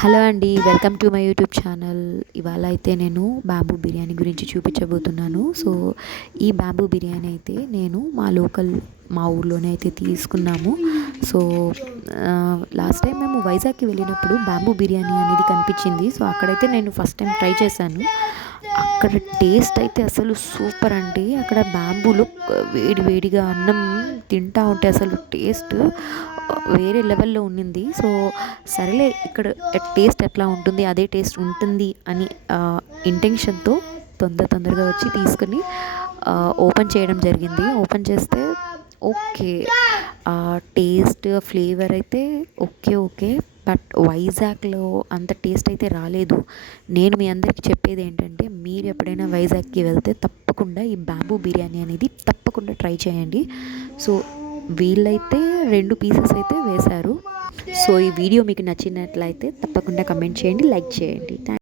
Hello అండి welcome to my YouTube channel. ఇవాళ అయితే నేను బ్యాంబూ బిర్యానీ గురించి చూపించబోతున్నాను. సో ఈ బ్యాంబూ బిర్యానీ అయితే నేను మా లోకల్ మా ఊర్లోనే అయితే తీసుకున్నాము. సో లాస్ట్ టైం మేము వైజాగ్కి వెళ్ళినప్పుడు బ్యాంబూ బిర్యానీ అనేది కనిపించింది. సో అక్కడైతే నేను ఫస్ట్ టైం ట్రై చేశాను. అక్కడ టేస్ట్ అయితే అసలు సూపర్ అండి. అక్కడ బ్యాంబూలో వేడి వేడిగా అన్నం తింటా ఉంటే అసలు టేస్ట్ వేరే లెవెల్లో ఉండింది సో సరేలే ఇక్కడ టేస్ట్ ఎట్లా ఉంటుంది అదే టేస్ట్ ఉంటుంది అని ఇంటెన్షన్తో తొందర తొందరగా వచ్చి తీసుకుని ఓపెన్ చేయడం జరిగింది. ఓపెన్ చేస్తే ఓకే. టేస్ట్ ఫ్లేవర్ అయితే ఓకే ఓకే. బట్ వైజాగ్లో అంత టేస్ట్ అయితే రాలేదు. నేను మీ అందరికీ చెప్పేది ఏంటంటే మీరు ఎప్పుడైనా వైజాగ్కి వెళ్తే తప్పకుండా ఈ బ్యాంబూ బిర్యానీ అనేది తప్పకుండా ట్రై చేయండి. సో వీళ్ళైతే రెండు పీసెస్ అయితే వేశారు. సో ఈ వీడియో మీకు నచ్చినట్లయితే తప్పకుండా కమెంట్ చేయండి లైక్ చేయండి. థ్యాంక్